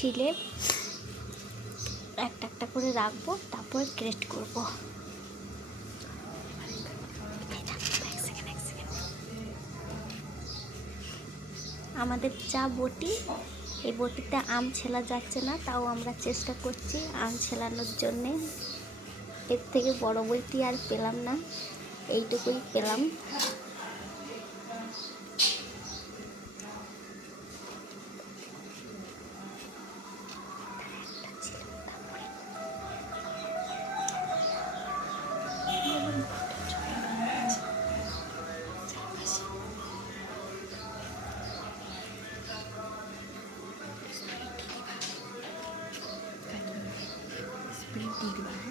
ছিলে একটা একটা করে রাখবো, তারপর গ্রেট করব। আমাদের যা বটি, এই বটিতে আম ছেলা যাচ্ছে না, তাও আমরা চেষ্টা করছি আম ছেলানোর জন্যে। এর থেকে বড় বটি আর পেলাম না, এইটুকুই পেলাম। স্পিড দিয়ে দিবা।